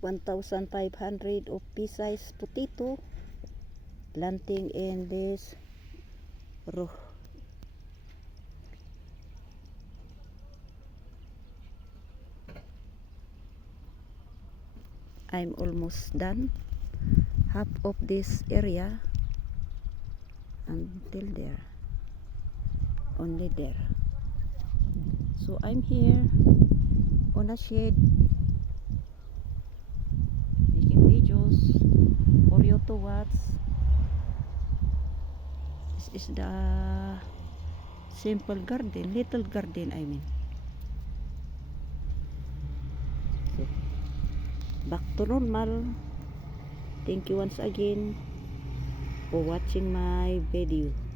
1,500 of pea-sized potato planting in this row. I'm almost done. Half of this area until there, only there. So I'm here on a shed making videos for you to watch. This is the simple garden, little garden I mean. So, back to normal. Thank you once again for watching my video.